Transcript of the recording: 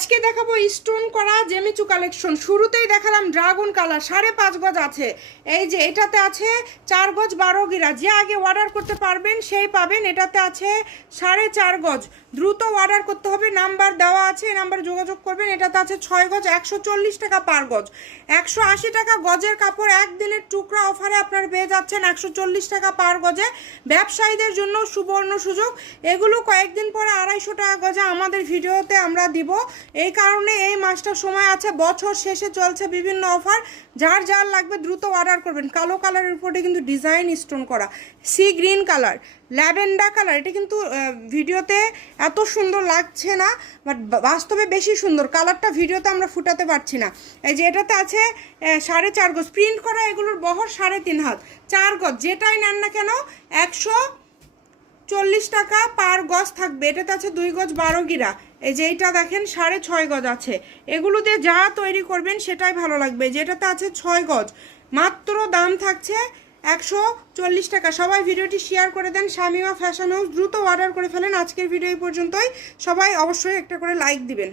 আজকে দেখাবো স্টোন করা জেমিচু কালেকশন। শুরুতেই দেখালাম ড্রাগন কালার, 5.5 গজ আছে। এই যে এটাতে আছে 4 গজ 12 গিরা। যে আগে অর্ডার করতে পারবেন সেই পাবেন। এটাতে আছে 4.5 গজ। দ্রুত অর্ডার করতে হবে, নাম্বার দেওয়া আছে, এই নাম্বারে যোগাযোগ করবেন। এটাতে আছে 6 গজ, 140 টাকা পার গজ। 180 টাকা গজের কাপড় একদিনের টুকরা অফারে আপনারা পেয়ে যাচ্ছেন 140 টাকা পার গজে। ব্যবসায়ীদের জন্য সুবর্ণ সুযোগ। এগুলো কয়েকদিন পরে 250 টাকা গজে আমাদের ভিডিওতে আমরা দিব। এই কারণে এই মাসটার সময় আছে, বছর শেষে চলছে বিভিন্ন অফার। যার যার লাগবে দ্রুত অর্ডার করবেন। কালো কালারের উপরে কিন্তু ডিজাইন স্টোন করা, sea green colour, lavender colour. এটা কিন্তু ভিডিওতে এত সুন্দর লাগছে না, বাট বাস্তবে বেশি সুন্দর। কালারটা ভিডিওতে আমরা ফুটাতে পারছি না। এই যে এটাতে আছে 4.5 গজ প্রিন্ট করা, এগুলোর বহর 3.5 হাত। 4 গজ যেটাই নেন না কেন 140 টাকা পার গজ থাকবে। এটাতে আছে 2 গজ 12 গিরা। এই যে এইটা দেখেন 6.5 গজ আছে। এগুলোতে যা তৈরি করবেন সেটাই ভালো লাগবে। যেটাতে আছে 6 গজ, মাত্র দাম থাকছে 140 টাকা। সবাই ভিডিওটি শেয়ার করে দেন। শামিমা ফ্যাশন হাউস, দ্রুত অর্ডার করে ফেলেন। আজকের ভিডিও এই পর্যন্তই। সবাই অবশ্যই একটা করে লাইক দিবেন।